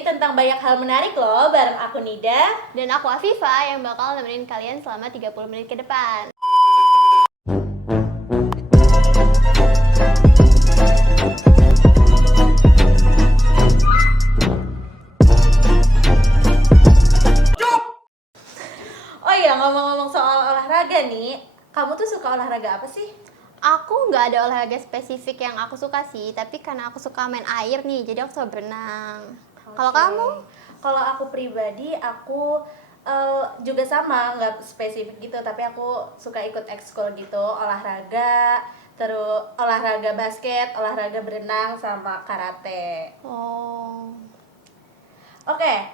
tentang banyak hal menarik loh bareng aku Nida. Dan aku Afifa yang bakal nemenin kalian selama 30 menit ke depan. Oh iya, ngomong-ngomong soal olahraga nih, kamu tuh suka olahraga apa sih? Aku nggak ada olahraga spesifik yang aku suka sih, tapi karena aku suka main air nih, jadi aku suka berenang. Kalau Oke. kamu? Kalau aku pribadi, aku juga sama, nggak spesifik gitu, tapi aku suka ikut ekskul gitu, olahraga, terus olahraga basket, olahraga berenang, sama karate. Oh, Oke,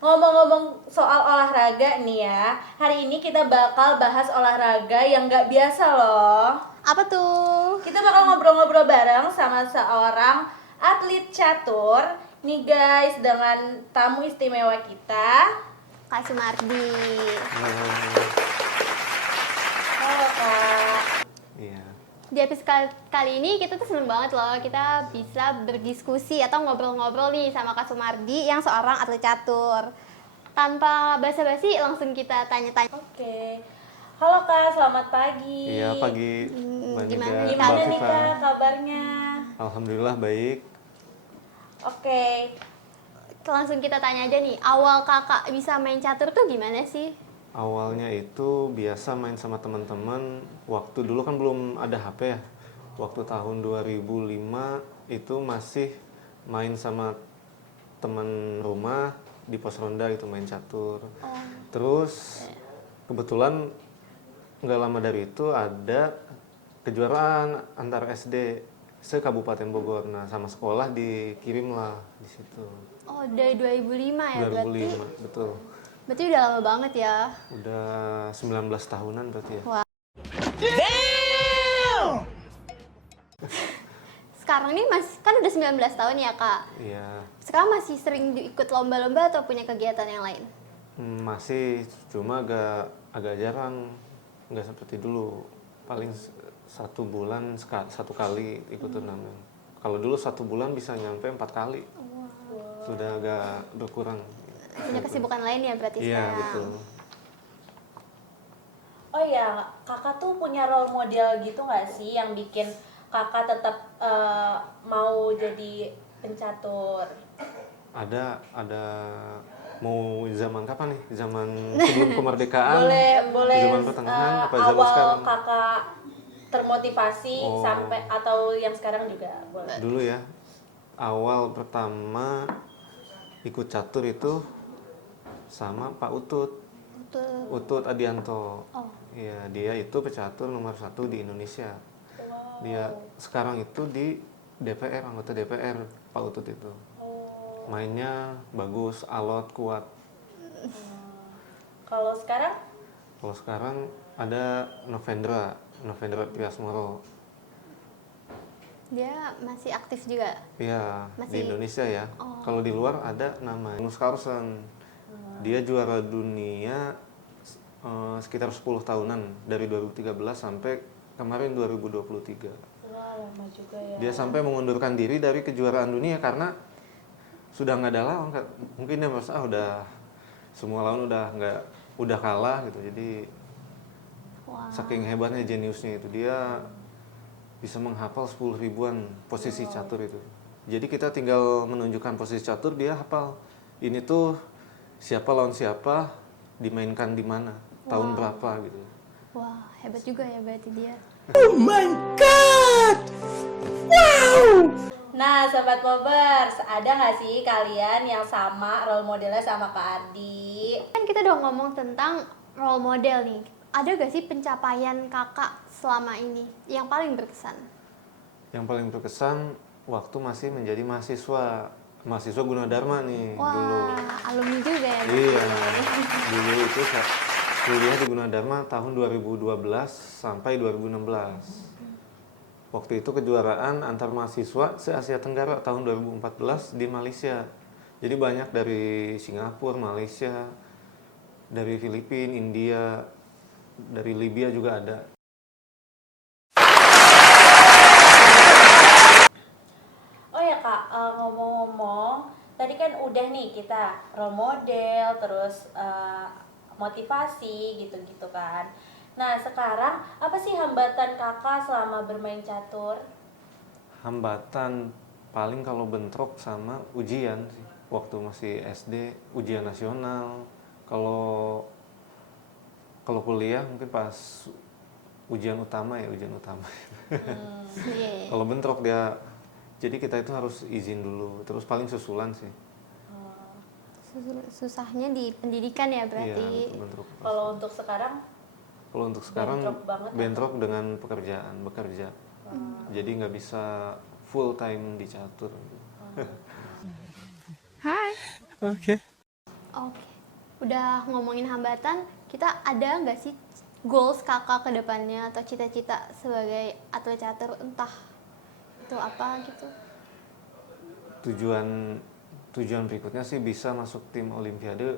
ngomong-ngomong soal olahraga nih ya, hari ini kita bakal bahas olahraga yang nggak biasa loh. apa tuh? Kita bakal ngobrol-ngobrol bareng sama seorang atlet catur. Nih guys, dengan tamu istimewa kita. Kak Sumardi. Halo Kak. Iya. Di episode kali ini kita tuh seneng banget loh, kita bisa berdiskusi atau ngobrol-ngobrol nih sama Kak Sumardi yang seorang atlet catur. Tanpa basa-basi langsung kita tanya-tanya. Oke. Halo Kak, selamat pagi. Iya, pagi. Mbak gimana Nida, nih, Mbak Gimana nih Viva. Kak kabarnya? Alhamdulillah baik. Oke. Langsung kita tanya aja nih, awal kakak bisa main catur tuh gimana sih? Awalnya itu biasa main sama teman-teman. Waktu dulu kan belum ada HP ya. Waktu tahun 2005 itu masih main sama teman rumah di pos ronda itu main catur. Terus kebetulan nggak lama dari itu ada kejuaraan antar SD se Kabupaten Bogor. Nah, sama sekolah dikirim lah di situ. Oh, dari 2005 ya 2005, betul. Berarti udah lama banget ya. Udah 19 tahunan berarti ya. Wah. Sekarang nih kan udah 19 tahun ya kak. Iya, Sekarang masih sering ikut lomba-lomba atau punya kegiatan yang lain? masih cuma agak jarang, nggak seperti dulu. Paling satu bulan satu kali ikut turnamen. Kalau dulu satu bulan bisa nyampe 4 kali. Sudah agak berkurang. Punya kesibukan lain ya berarti Iya, sekarang. betul. Oh ya, kakak tuh punya role model gitu nggak sih yang bikin kakak tetap mau jadi pencatur? Ada mau zaman kapan nih? Zaman sebelum kemerdekaan? Boleh Zaman pertengahan apa zaman awal sekarang? kakak termotivasi Oh. sampai atau yang sekarang juga boleh. Dulu ya, awal pertama ikut catur itu sama Pak Utut Adianto. Oh. Iya, dia itu pecatur nomor 1 di Indonesia. Dia sekarang itu di DPR, anggota DPR, Pak Utut itu. Mainnya bagus, alot, kuat. Kalau sekarang Kalau sekarang ada Novendra Priasmoro. Dia masih aktif juga. Iya, di Masih- Indonesia ya. Kalau di luar ada namanya Magnus Carlsen. Dia juara dunia sekitar 10 tahunan dari 2013 sampai kemarin 2023. wah lama juga ya. Dia sampai mengundurkan diri dari kejuaraan dunia karena sudah nggak ada lawan. Mungkin dia merasa udah semua lawan udah kalah gitu. Jadi Wah. saking hebatnya jeniusnya itu, dia bisa menghafal 10 ribuan posisi catur itu. Jadi kita tinggal menunjukkan posisi catur, dia hafal. Ini tuh siapa lawan siapa, dimainkan di mana, tahun berapa gitu. Wah, hebat juga ya berarti dia. Nah, Sobat Pobers, ada nggak sih kalian yang sama role modelnya sama Kak Ardi? Kan kita udah ngomong tentang role model nih. Ada gak sih pencapaian kakak selama ini yang paling berkesan? Yang paling berkesan waktu masih menjadi mahasiswa Gunadarma nih dulu. Wah, alumni juga ya. Iya, dulu itu kuliah di Gunadarma tahun 2012 sampai 2016. Waktu itu kejuaraan antar mahasiswa se-Asia Tenggara tahun 2014 di Malaysia. Jadi banyak dari Singapura, Malaysia, dari Filipina, India, dari Libya juga ada. Oh ya Kak, ngomong-ngomong, tadi kan udah nih kita role model, terus motivasi gitu-gitu kan. Nah sekarang apa sih hambatan kakak selama bermain catur? Hambatan paling kalau bentrok sama ujian sih. Waktu masih SD, ujian nasional. Kalau kalau kuliah mungkin pas ujian utama ya, ujian utama. Iya. Kalau bentrok dia, jadi kita itu harus izin dulu. Terus paling susulan sih. Susahnya di pendidikan ya Iya, berarti. untuk bentrok. Kalau untuk sekarang Kalau untuk sekarang bentrok banget bentrok dengan pekerjaan, bekerja. Jadi nggak bisa full time di catur. Oke. Udah ngomongin hambatan, kita ada nggak sih goals kakak ke depannya atau cita-cita sebagai atlet catur, entah itu apa gitu? Tujuan berikutnya sih bisa masuk tim Olimpiade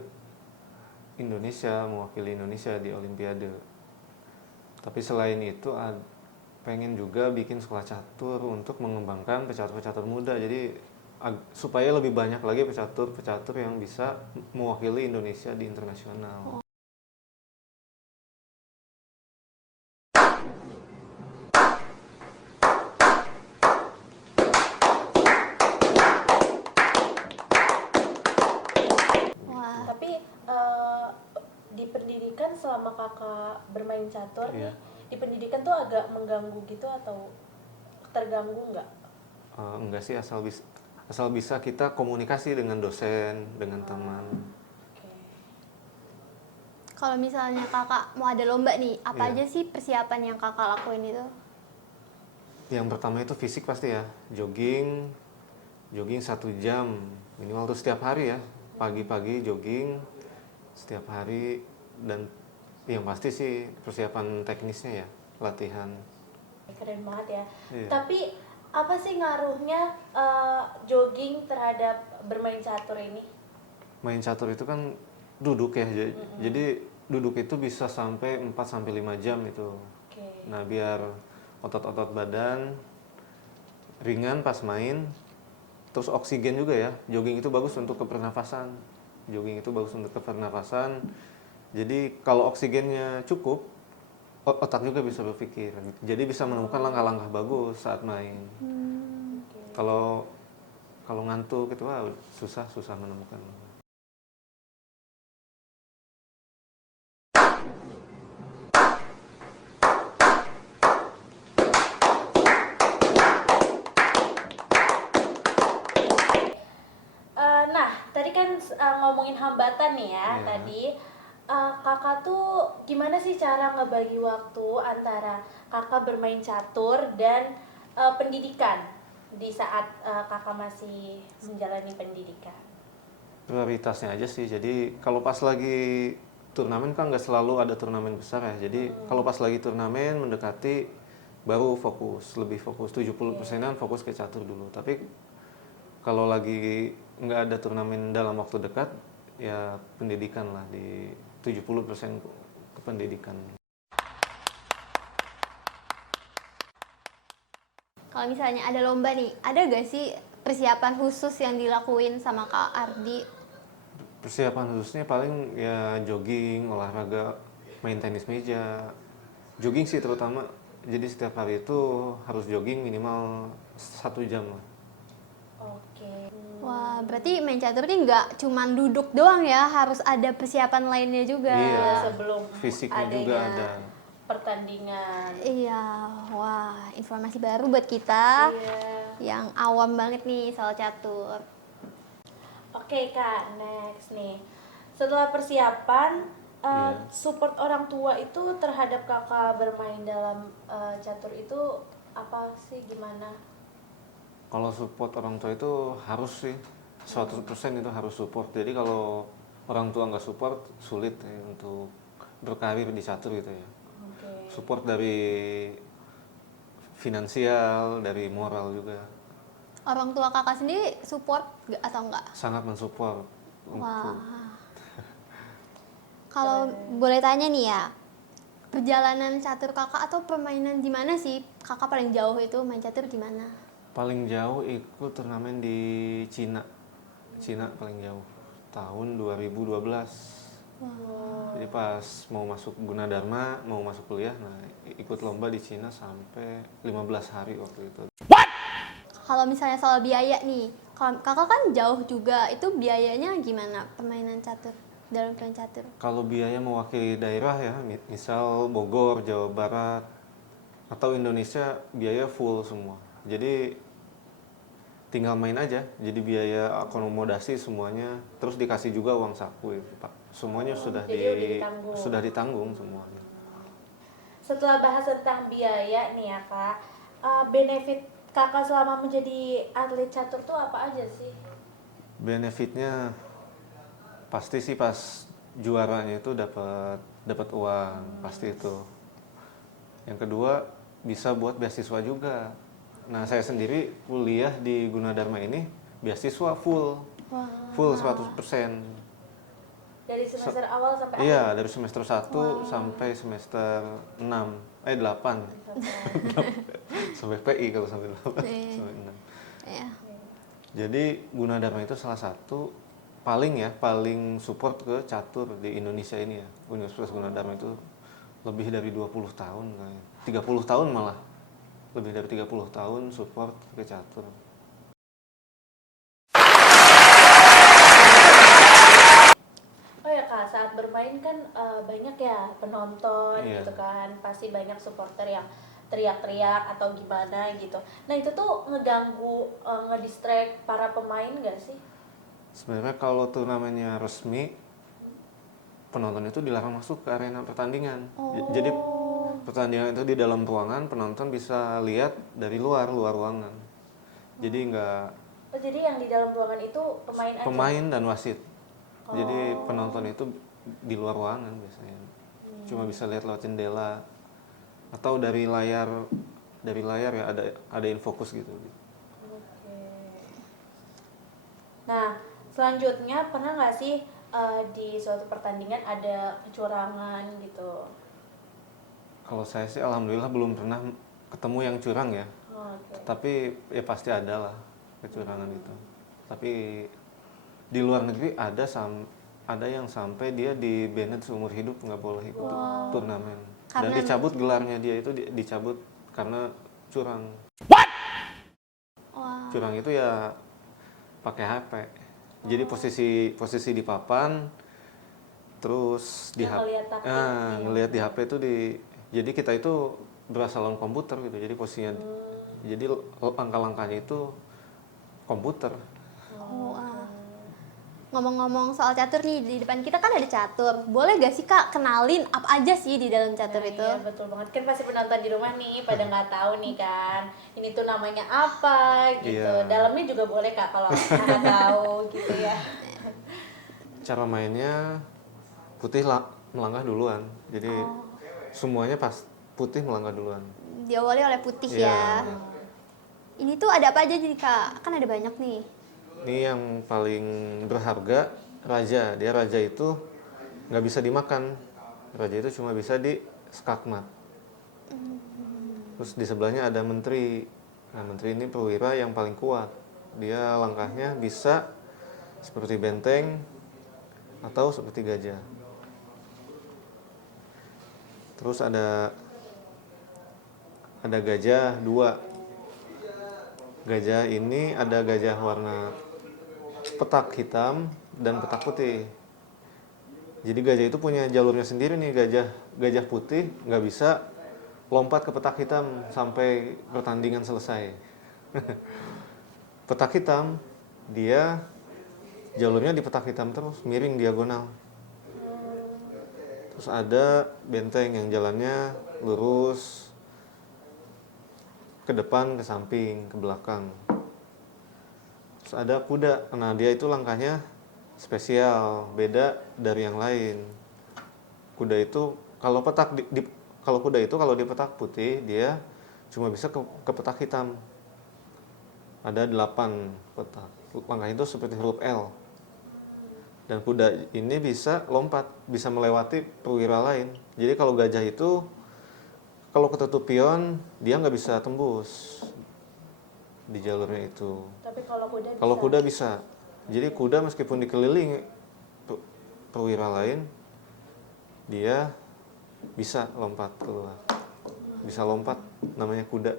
Indonesia, mewakili Indonesia di Olimpiade. Tapi selain itu pengen juga bikin sekolah catur untuk mengembangkan pecatur-pecatur muda. Jadi supaya lebih banyak lagi pecatur-pecatur yang bisa mewakili Indonesia di internasional. Wah, tapi di pendidikan selama kakak bermain catur Iya. nih, di pendidikan tuh agak mengganggu gitu atau terganggu nggak? Enggak sih, asal bisa kita komunikasi dengan dosen, dengan teman. Oke. kalau misalnya kakak mau ada lomba nih, apa Iya. aja sih persiapan yang kakak lakuin itu? Yang pertama itu fisik pasti ya, jogging 1 jam minimal tuh setiap hari ya, pagi-pagi jogging setiap hari. Dan yang pasti sih persiapan teknisnya ya, latihan. Keren banget ya. Iya. Tapi apa sih ngaruhnya jogging terhadap bermain catur ini? Main catur itu kan duduk ya, jadi duduk itu bisa sampai 4-5 jam itu. Oke. Nah biar otot-otot badan ringan pas main, terus oksigen juga ya. Jogging itu bagus untuk kepernafasan. Jadi kalau oksigennya cukup, otak juga bisa berpikir. Jadi bisa menemukan langkah-langkah bagus saat main. Kalau ngantuk itu susah menemukan. Nah, tadi kan ngomongin hambatan nih ya. Iya. Tadi kakak tuh gimana sih cara ngebagi waktu antara kakak bermain catur dan pendidikan di saat kakak masih menjalani pendidikan? Prioritasnya aja sih. Jadi kalau pas lagi turnamen kan nggak selalu ada turnamen besar ya. Jadi kalau pas lagi turnamen mendekati baru lebih fokus 70%-an fokus ke catur dulu. Tapi kalau lagi nggak ada turnamen dalam waktu dekat, ya pendidikan lah, di 70% ke pendidikan. Kalau misalnya ada lomba nih, ada gak sih persiapan khusus yang dilakuin sama Kak Ardi? Persiapan khususnya paling ya jogging, olahraga, main tenis meja. Jogging sih terutama. Jadi setiap hari itu harus jogging minimal 1 jam lah. Oke. Wah, berarti main catur ini nggak cuman duduk doang ya, harus ada persiapan lainnya juga. Iya. Sebelum Fisiknya adanya juga ada. pertandingan. Iya, wah, informasi baru buat kita Iya. yang awam banget nih soal catur. Oke Kak, next nih. Setelah persiapan, Iya. support orang tua itu terhadap kakak bermain dalam catur itu apa sih, gimana? Kalau support orang tua itu harus sih, 100% itu harus support. Jadi kalau orang tua nggak support, sulit ya untuk berkarir di catur gitu ya. Oke. Support dari finansial, dari moral juga. Orang tua kakak sendiri support atau enggak? Sangat mensupport. Wah. Kalau boleh tanya nih ya, perjalanan catur kakak atau permainan di mana sih kakak paling jauh itu main catur di mana? Paling jauh ikut turnamen di Cina. Cina paling jauh tahun 2012. Jadi pas mau masuk Gunadarma, mau masuk kuliah, nah ikut lomba di Cina sampai 15 hari waktu itu. Kalau misalnya soal biaya nih, kalau kakak kan jauh juga, itu biayanya gimana permainan catur, dalam permainan catur? Kalau biaya mewakili daerah ya, misal Bogor, Jawa Barat, atau Indonesia, biaya full semua. Jadi tinggal main aja, jadi biaya akomodasi semuanya, terus dikasih juga uang saku itu Pak. Semuanya jadi udah ditanggung. sudah ditanggung semuanya. Setelah bahas tentang biaya nih ya Kak, benefit Kakak selama menjadi atlet catur tuh apa aja sih? Benefitnya pasti sih pas juaranya itu dapat uang, pasti itu. Yang kedua bisa buat beasiswa juga. Nah saya sendiri kuliah di Gunadarma ini beasiswa full, full 100%. Dari semester awal sampai Iya, akhir? dari semester 1 sampai semester 8. Sampai PI kalau sampai 8. Sampai 6. Ya. Jadi Gunadarma itu salah satu paling support ke catur di Indonesia ini ya. Universitas Gunadarma itu lebih dari 20 tahun kayaknya. 30 tahun malah. Lebih dari 30 tahun support ke catur. Oh ya Kak, saat bermain kan banyak ya penonton Iya. gitu kan, pasti banyak supporter yang teriak-teriak atau gimana gitu. Nah itu tuh ngeganggu, ngedistract para pemain nggak sih? Sebenarnya kalau turnamennya resmi, penonton itu dilarang masuk ke arena pertandingan. Jadi pertandingan itu di dalam ruangan, penonton bisa lihat dari luar ruangan. Jadi nggak Oh, jadi yang di dalam ruangan itu pemain aja? pemain dan wasit. Jadi penonton itu di luar ruangan biasanya. Cuma bisa lihat lewat jendela atau dari layar ya ada infocus gitu. Oke. Nah, selanjutnya pernah nggak sih di suatu pertandingan ada kecurangan gitu? Kalau saya sih alhamdulillah belum pernah ketemu yang curang ya. Oh, oke. Tapi ya pasti ada lah kecurangan itu. Tapi di luar negeri ada yang sampai dia di banned seumur hidup, nggak boleh ikut turnamen. Dan Karena- dicabut gelarnya dia itu dicabut karena curang. Wah. Curang itu ya pakai HP. Jadi posisi di papan, terus di Yang HP. ngeliat taktik Ngelihat di HP itu jadi kita itu berasa lawan komputer gitu. Jadi posisinya jadi langkah-langkahnya itu komputer. Wah. Ngomong-ngomong soal catur nih, di depan kita kan ada catur. Boleh gak sih Kak kenalin apa aja sih di dalam catur Nah, itu? iya, betul banget. Kan pasti penonton di rumah nih pada nggak tahu nih kan. Ini tuh namanya apa gitu. Iya. Dalamnya juga boleh Kak kalau nggak tahu gitu ya. Cara mainnya putih melangkah duluan. Jadi semuanya pas putih melangkah duluan. Diawali oleh putih Iya. ya. Ini tuh ada apa aja jadi Kak? Kan ada banyak nih. Ini yang paling berharga, raja. Dia raja itu nggak bisa dimakan. Raja itu cuma bisa di skakmat. Terus di sebelahnya ada menteri. Nah, menteri ini perwira yang paling kuat. Dia langkahnya bisa seperti benteng atau seperti gajah. Terus ada gajah 2. Gajah ini ada gajah warna petak hitam dan petak putih. Jadi gajah itu punya jalurnya sendiri nih. Gajah putih nggak bisa lompat ke petak hitam sampai pertandingan selesai. Petak hitam dia jalurnya di petak hitam terus miring diagonal. Terus ada benteng yang jalannya lurus ke depan, ke samping, ke belakang. Terus ada kuda. Nah, dia itu langkahnya spesial, beda dari yang lain. Kuda itu kalau kuda itu kalau di petak putih dia cuma bisa ke petak hitam. Ada 8 petak. Langkah itu seperti huruf L. Dan kuda ini bisa lompat, bisa melewati perwira lain. Jadi kalau gajah itu kalau ketutup pion dia nggak bisa tembus di jalurnya itu. Tapi kalau kuda bisa. Kalau kuda bisa. Jadi kuda meskipun dikelilingi perwira lain, dia bisa lompat keluar. Bisa lompat, namanya kuda.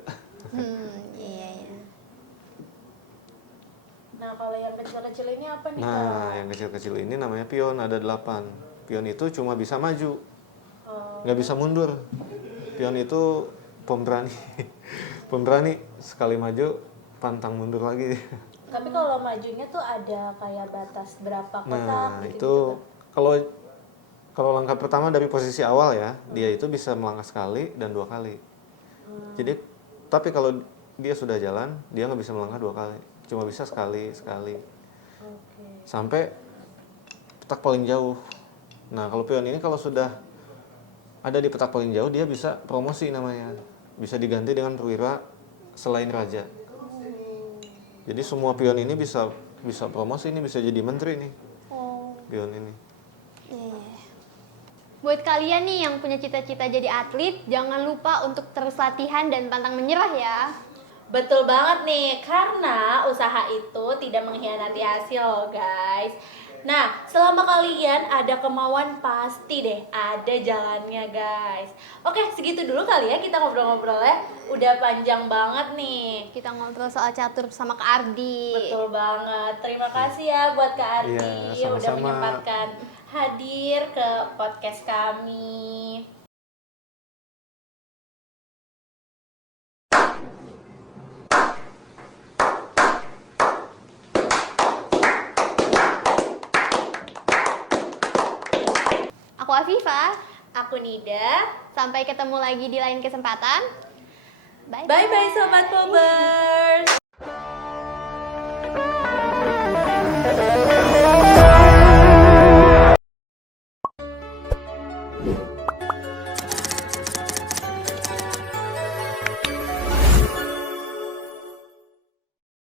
Iya ya. Nah, kalau yang kecil-kecil ini apa nih, Kak? Nah, yang kecil-kecil ini namanya pion, ada 8. Pion itu cuma bisa maju, Oh, nggak bisa mundur. Pion itu pemberani. Pemberani, sekali maju, pantang mundur lagi. tapi kalau majunya tuh ada kayak batas berapa kotak Nah, gitu, itu kalau kalau langkah pertama dari posisi awal ya, dia itu bisa melangkah sekali dan 2 kali. Jadi, tapi kalau dia sudah jalan, dia nggak bisa melangkah 2 kali, cuma bisa sekali. Oke. Sampai petak paling jauh. Nah, kalau pion ini kalau sudah ada di petak paling jauh, dia bisa promosi namanya. Bisa diganti dengan perwira selain raja. Jadi semua pion ini bisa promosi, ini bisa jadi menteri nih. Oh. Pion ini. Iya. Buat kalian nih yang punya cita-cita jadi atlet, jangan lupa untuk terus latihan dan pantang menyerah ya. Betul banget nih, karena usaha itu tidak mengkhianati hasil loh guys. Nah, selama kalian ada kemauan pasti deh ada jalannya guys. Oke, segitu dulu kali ya kita ngobrol-ngobrolnya. Udah panjang banget nih. Kita ngobrol soal catur sama Kak Ardi. Betul banget. Terima kasih ya buat Kak Ardi Iya, udah sama-sama. menyempatkan hadir ke podcast kami. Aku Afifah. Aku Nida. Sampai ketemu lagi di lain kesempatan. Bye bye sobat Pober.